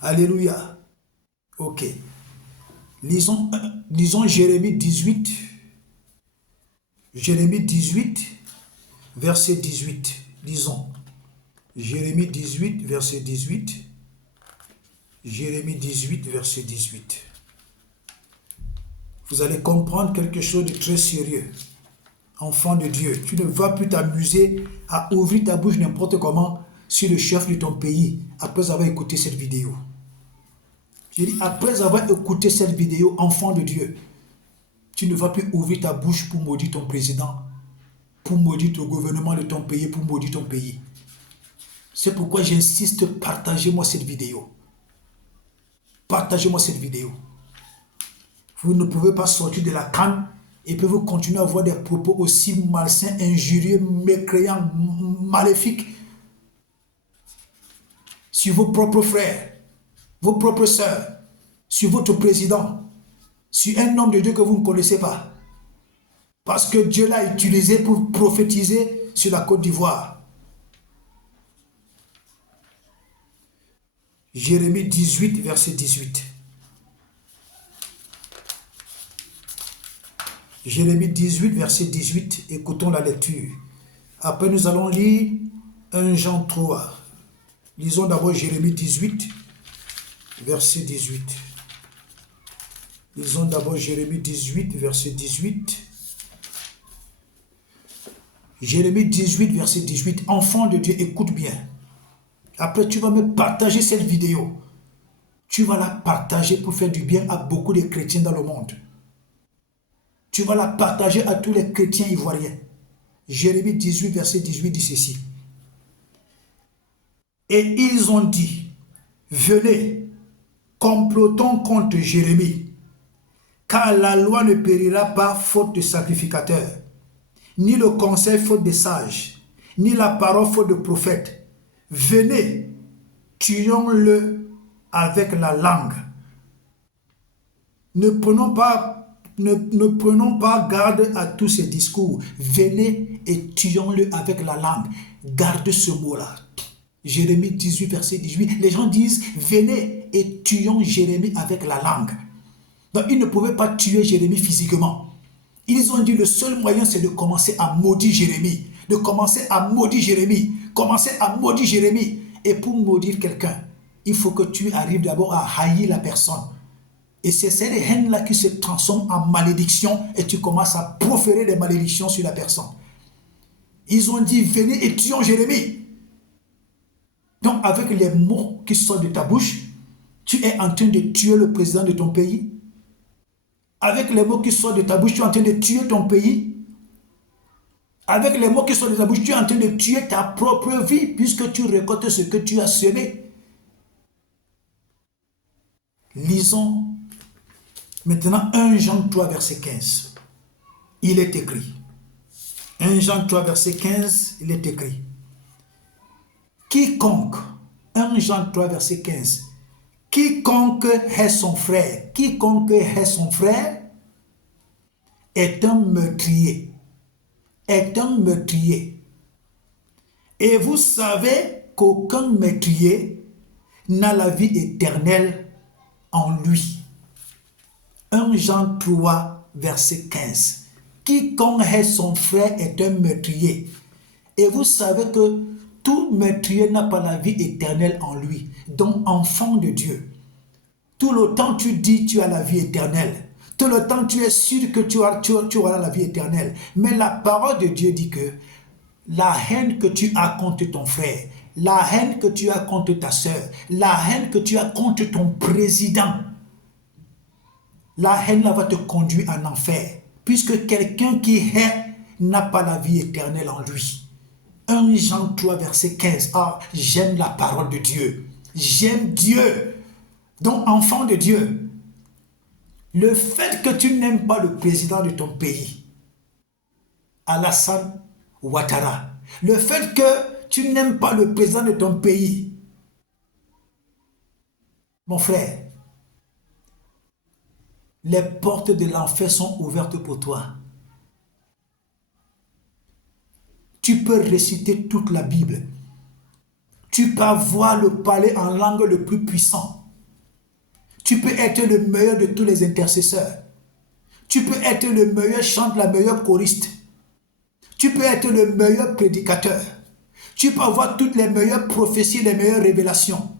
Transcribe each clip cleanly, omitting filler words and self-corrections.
Alléluia. Ok. Lisons Jérémie 18. Jérémie 18, verset 18. Lisons. Jérémie 18, verset 18. Jérémie 18, verset 18. Vous allez comprendre quelque chose de très sérieux. Enfant de Dieu, tu ne vas plus t'amuser à ouvrir ta bouche n'importe comment sur le chef de ton pays après avoir écouté cette vidéo. J'ai dit, après avoir écouté cette vidéo, enfant de Dieu, tu ne vas plus ouvrir ta bouche pour maudire ton président, pour maudire ton gouvernement de ton pays, pour maudire ton pays. C'est pourquoi j'insiste, partagez-moi cette vidéo. Partagez-moi cette vidéo. Vous ne pouvez pas sortir de la canne et puis vous continuez à avoir des propos aussi malsains, injurieux, mécréants, maléfiques sur vos propres frères, vos propres sœurs, sur votre président, sur un homme de Dieu que vous ne connaissez pas. Parce que Dieu l'a utilisé pour prophétiser sur la Côte d'Ivoire. Jérémie 18, verset 18. Jérémie 18, verset 18. Écoutons la lecture. Après, nous allons lire 1 Jean 3. Lisons d'abord Jérémie 18, verset 18. Lisons d'abord Jérémie 18, verset 18. Jérémie 18, verset 18. Enfant de Dieu, écoute bien. Après, tu vas me partager cette vidéo. Tu vas la partager pour faire du bien à beaucoup de chrétiens dans le monde. Tu vas la partager à tous les chrétiens ivoiriens. Jérémie 18, verset 18 dit ceci. Et ils ont dit, venez, complotons contre Jérémie, car la loi ne périra pas faute de sacrificateurs, ni le conseil faute de sages, ni la parole faute de prophètes. Venez, tuons-le avec la langue. Ne prenons pas garde à tous ces discours. Venez et tuons-le avec la langue. Gardez ce mot-là. Jérémie 18, verset 18. Les gens disent, venez et tuons Jérémie avec la langue. Donc, ils ne pouvaient pas tuer Jérémie physiquement. Ils ont dit, le seul moyen, c'est de commencer à maudire Jérémie. De commencer à maudire Jérémie. Commencer à maudire Jérémie. Et pour maudire quelqu'un, il faut que tu arrives d'abord à haïr la personne. Et c'est cette haine-là qui se transforme en malédiction et tu commences à proférer des malédictions sur la personne. Ils ont dit, venez et tuons Jérémie. Donc, avec les mots qui sortent de ta bouche, tu es en train de tuer le président de ton pays. Avec les mots qui sortent de ta bouche, tu es en train de tuer ton pays. Avec les mots qui sortent de ta bouche, tu es en train de tuer ta propre vie puisque tu récoltes ce que tu as semé. Lisons maintenant 1 Jean 3, verset 15. Il est écrit. 1 Jean 3, verset 15, il est écrit. Quiconque, 1 Jean 3, verset 15, quiconque est son frère est un meurtrier. Est un meurtrier. Et vous savez qu'aucun meurtrier n'a la vie éternelle en lui. 1 Jean 3, verset 15. Quiconque est son frère est un meurtrier. Et vous savez que tout meurtrier n'a pas la vie éternelle en lui. Donc, enfant de Dieu, tout le temps tu dis tu as la vie éternelle. Tout le temps tu es sûr que tu auras la vie éternelle. Mais la parole de Dieu dit que la haine que tu as contre ton frère, la haine que tu as contre ta soeur, la haine que tu as contre ton président, la haine là va te conduire en enfer. Puisque quelqu'un qui hait n'a pas la vie éternelle en lui. 1 Jean 3, verset 15. Ah, j'aime la parole de Dieu. J'aime Dieu. Donc, enfant de Dieu, le fait que tu n'aimes pas le président de ton pays, Alassane Ouattara, le fait que tu n'aimes pas le président de ton pays, mon frère, les portes de l'enfer sont ouvertes pour toi. Tu peux réciter toute la Bible. Tu peux avoir le parler en langue le plus puissant. Tu peux être le meilleur de tous les intercesseurs. Tu peux être le meilleur chante, la meilleure choriste. Tu peux être le meilleur prédicateur. Tu peux avoir toutes les meilleures prophéties, les meilleures révélations.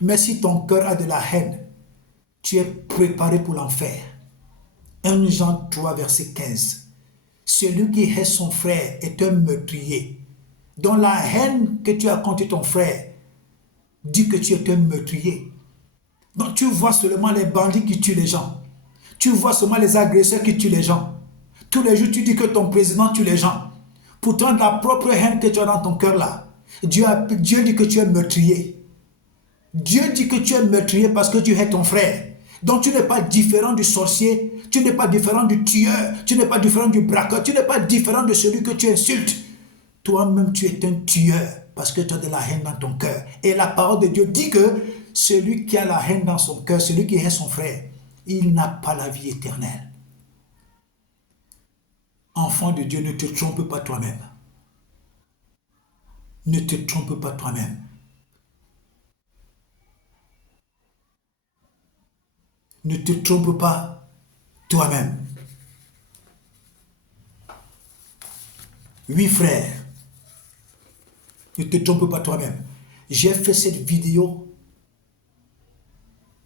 Mais si ton cœur a de la haine, tu es préparé pour l'enfer. 1 Jean 3, verset 15. Celui qui hait son frère est un meurtrier. Dans la haine que tu as contre ton frère, dis que tu es un meurtrier. Donc tu vois seulement les bandits qui tuent les gens. Tu vois seulement les agresseurs qui tuent les gens. Tous les jours, tu dis que ton président tue les gens. Pourtant, la propre haine que tu as dans ton cœur là, Dieu dit que tu es meurtrier. Dieu dit que tu es meurtrier parce que tu hais ton frère. Donc tu n'es pas différent du sorcier, tu n'es pas différent du tueur, tu n'es pas différent du braqueur, tu n'es pas différent de celui que tu insultes. Toi-même, tu es un tueur parce que tu as de la haine dans ton cœur. Et la parole de Dieu dit que celui qui a la haine dans son cœur, celui qui hait son frère, il n'a pas la vie éternelle. Enfant de Dieu, ne te trompe pas toi-même. Ne te trompe pas toi-même. Ne te trompe pas toi-même. Oui, frère. Ne te trompe pas toi-même. J'ai fait cette vidéo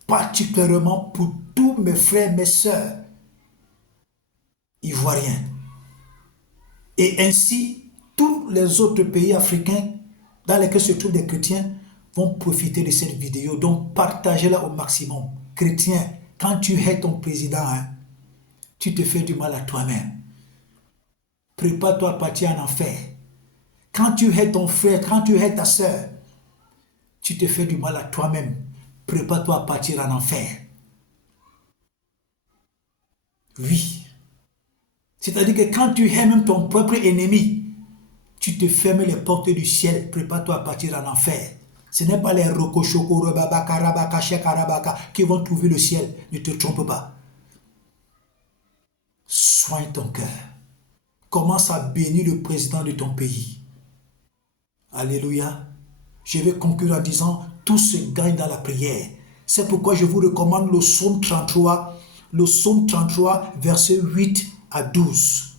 particulièrement pour tous mes frères, mes sœurs ivoiriens. Et ainsi, tous les autres pays africains dans lesquels se trouvent des chrétiens vont profiter de cette vidéo. Donc, partagez-la au maximum. Chrétien, quand tu hais ton président, tu te fais du mal à toi-même. Prépare-toi à partir en enfer. Quand tu hais ton frère, quand tu hais ta sœur, tu te fais du mal à toi-même. Prépare-toi à partir en enfer. Oui. C'est-à-dire que quand tu hais même ton propre ennemi, tu te fermes les portes du ciel. Prépare-toi à partir en enfer. Ce n'est pas les rokochoko, robabaka, rabaka, shekarabaka qui vont trouver le ciel. Ne te trompe pas. Soigne ton cœur. Commence à bénir le président de ton pays. Alléluia. Je vais conclure en disant, tout se gagne dans la prière. C'est pourquoi je vous recommande le psaume 33, versets 8 à 12.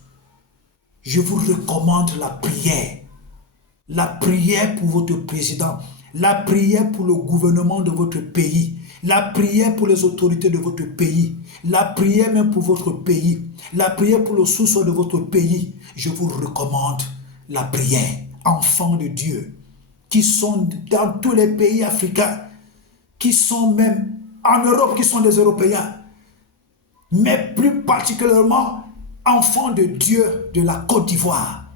Je vous recommande la prière. La prière pour votre président. La prière pour le gouvernement de votre pays. La prière pour les autorités de votre pays. La prière même pour votre pays. La prière pour le sous-sol de votre pays. Je vous recommande la prière. Enfants de Dieu, qui sont dans tous les pays africains, qui sont même en Europe, qui sont des Européens, mais plus particulièrement enfants de Dieu de la Côte d'Ivoire.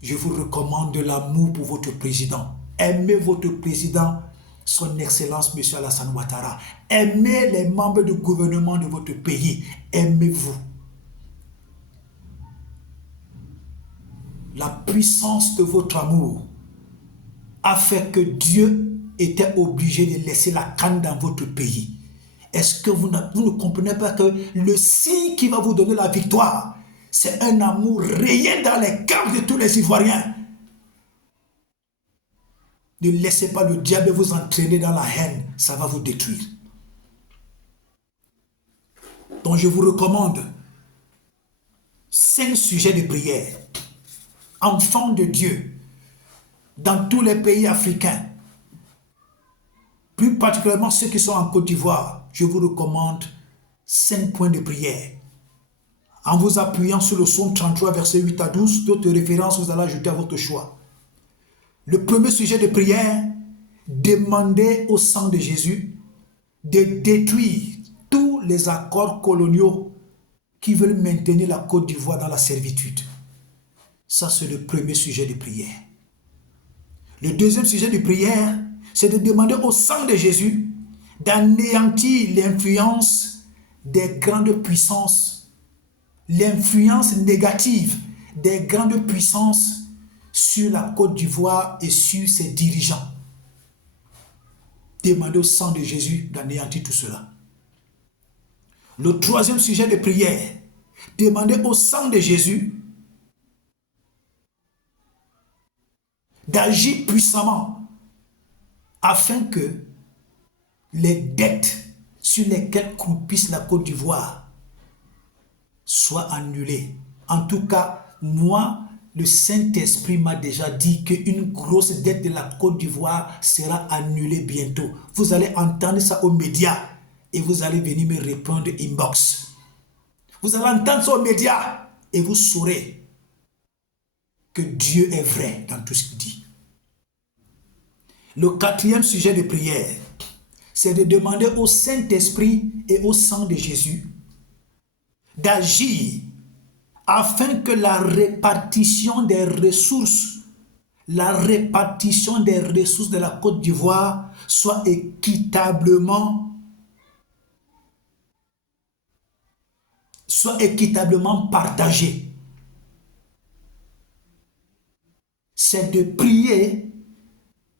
Je vous recommande de l'amour pour votre président. Aimez votre président, son Excellence M. Alassane Ouattara. Aimez les membres du gouvernement de votre pays. Aimez-vous. La puissance de votre amour a fait que Dieu était obligé de laisser la canne dans votre pays. Est-ce que vous ne comprenez pas que le signe qui va vous donner la victoire, c'est un amour réel dans les cœurs de tous les Ivoiriens? Ne laissez pas le diable vous entraîner dans la haine, ça va vous détruire. Donc je vous recommande 5 sujets de prière. Enfants de Dieu, dans tous les pays africains, plus particulièrement ceux qui sont en Côte d'Ivoire, je vous recommande 5 points de prière. En vous appuyant sur le psaume 33, versets 8 à 12, d'autres références, vous allez ajouter à votre choix. Le premier sujet de prière, demandez au sang de Jésus de détruire tous les accords coloniaux qui veulent maintenir la Côte d'Ivoire dans la servitude. Ça, c'est le premier sujet de prière. Le deuxième sujet de prière, c'est de demander au sang de Jésus d'anéantir l'influence des grandes puissances, l'influence négative des grandes puissances sur la Côte d'Ivoire et sur ses dirigeants. Demandez au sang de Jésus d'anéantir tout cela. Le troisième sujet de prière, demandez au sang de Jésus d'agir puissamment afin que les dettes sur lesquels croupisse la Côte d'Ivoire soient annulés. En tout cas, moi, le Saint-Esprit m'a déjà dit qu'une grosse dette de la Côte d'Ivoire sera annulée bientôt. Vous allez entendre ça aux médias et vous allez venir me répondre inbox. Vous allez entendre ça aux médias et vous saurez que Dieu est vrai dans tout ce qu'il dit. Le quatrième sujet de prière, c'est de demander au Saint-Esprit et au sang de Jésus d'agir afin que la répartition des ressources de la Côte d'Ivoire soit équitablement partagée. C'est de prier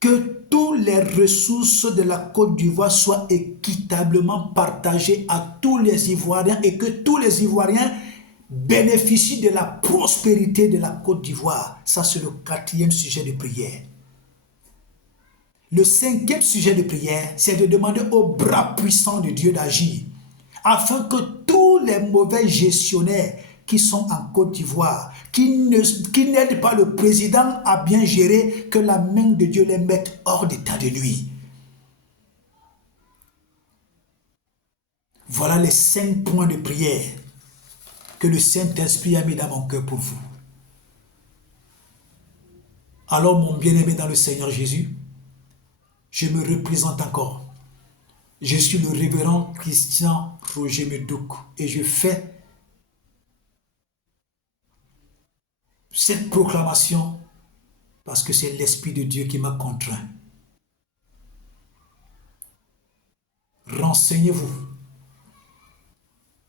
que toutes les ressources de la Côte d'Ivoire soient équitablement partagées à tous les Ivoiriens et que tous les Ivoiriens bénéficient de la prospérité de la Côte d'Ivoire. Ça, c'est le quatrième sujet de prière. Le cinquième sujet de prière, c'est de demander au bras puissant de Dieu d'agir afin que tous les mauvais gestionnaires qui sont en Côte d'Ivoire, qui n'aident pas le président à bien gérer, que la main de Dieu les mette hors d'état de nuit. Voilà les 5 points de prière que le Saint-Esprit a mis dans mon cœur pour vous. Alors, mon bien-aimé dans le Seigneur Jésus, je me représente encore. Je suis le révérend Christian Roger Medouk et je fais cette proclamation parce que c'est l'Esprit de Dieu qui m'a contraint. Renseignez-vous.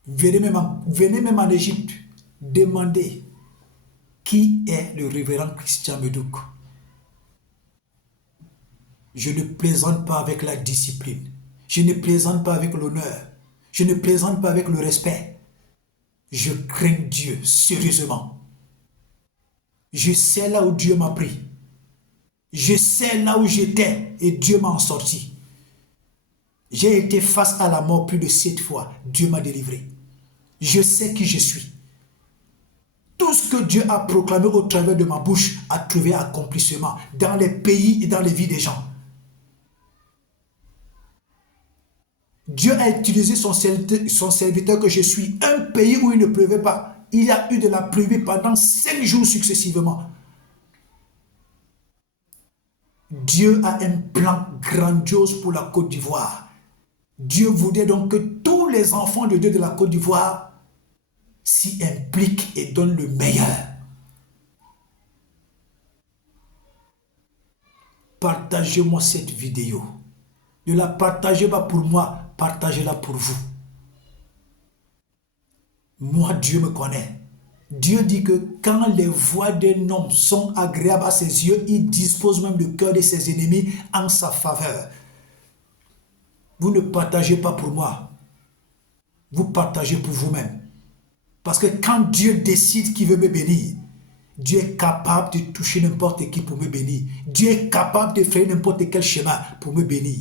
Venez même en Égypte. Demandez qui est le révérend Christian Medouk. Je ne plaisante pas avec la discipline. Je ne plaisante pas avec l'honneur. Je ne plaisante pas avec le respect. Je crains Dieu sérieusement. Je sais là où Dieu m'a pris. Je sais là où j'étais et Dieu m'a en sorti. J'ai été face à la mort plus de 7 fois. Dieu m'a délivré. Je sais qui je suis. Tout ce que Dieu a proclamé au travers de ma bouche a trouvé accomplissement dans les pays et dans les vies des gens. Dieu a utilisé son serviteur que je suis. Un pays où il ne pleuvait pas. Il y a eu de la pluie pendant 5 jours successivement. Dieu a un plan grandiose pour la Côte d'Ivoire. Dieu voudrait donc que tous les enfants de Dieu de la Côte d'Ivoire s'y impliquent et donnent le meilleur. Partagez-moi cette vidéo. Ne la partagez pas pour moi, partagez-la pour vous. Moi, Dieu me connaît. Dieu dit que quand les voies d'un homme sont agréables à ses yeux, il dispose même le cœur de ses ennemis en sa faveur. Vous ne partagez pas pour moi. Vous partagez pour vous-même. Parce que quand Dieu décide qu'il veut me bénir, Dieu est capable de toucher n'importe qui pour me bénir. Dieu est capable de faire n'importe quel chemin pour me bénir.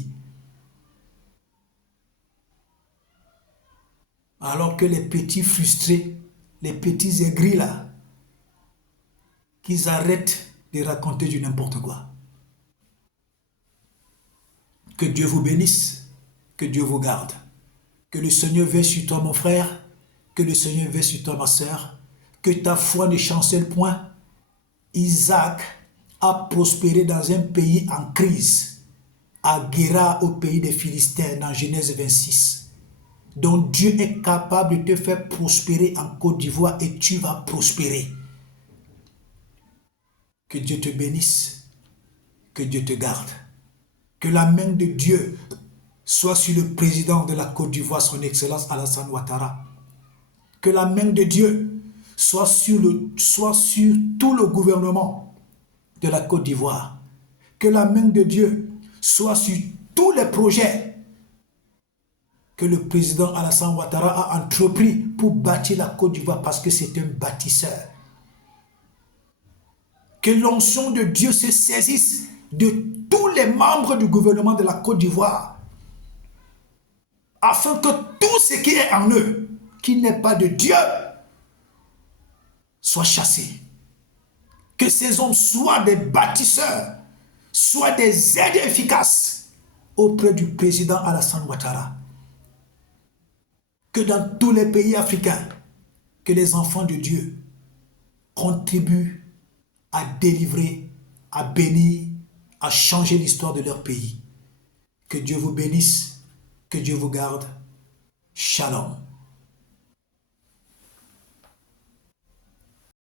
Alors que les petits frustrés, les petits aigris là, qu'ils arrêtent de raconter du n'importe quoi. Que Dieu vous bénisse, que Dieu vous garde. Que le Seigneur veille sur toi mon frère, que le Seigneur veille sur toi ma soeur, que ta foi ne chancelle point. Isaac a prospéré dans un pays en crise, à Guéra au pays des Philistins dans Genèse 26. Donc Dieu est capable de te faire prospérer en Côte d'Ivoire et tu vas prospérer. Que Dieu te bénisse, que Dieu te garde. Que la main de Dieu soit sur le président de la Côte d'Ivoire, son Excellence Alassane Ouattara. Que la main de Dieu soit sur tout le gouvernement de la Côte d'Ivoire. Que la main de Dieu soit sur tous les projets que le président Alassane Ouattara a entrepris pour bâtir la Côte d'Ivoire parce que c'est un bâtisseur. Que l'onction de Dieu se saisisse de tous les membres du gouvernement de la Côte d'Ivoire afin que tout ce qui est en eux, qui n'est pas de Dieu, soit chassé. Que ces hommes soient des bâtisseurs, soient des aides efficaces auprès du président Alassane Ouattara. Que dans tous les pays africains, que les enfants de Dieu contribuent à délivrer, à bénir, à changer l'histoire de leur pays. Que Dieu vous bénisse, que Dieu vous garde. Shalom.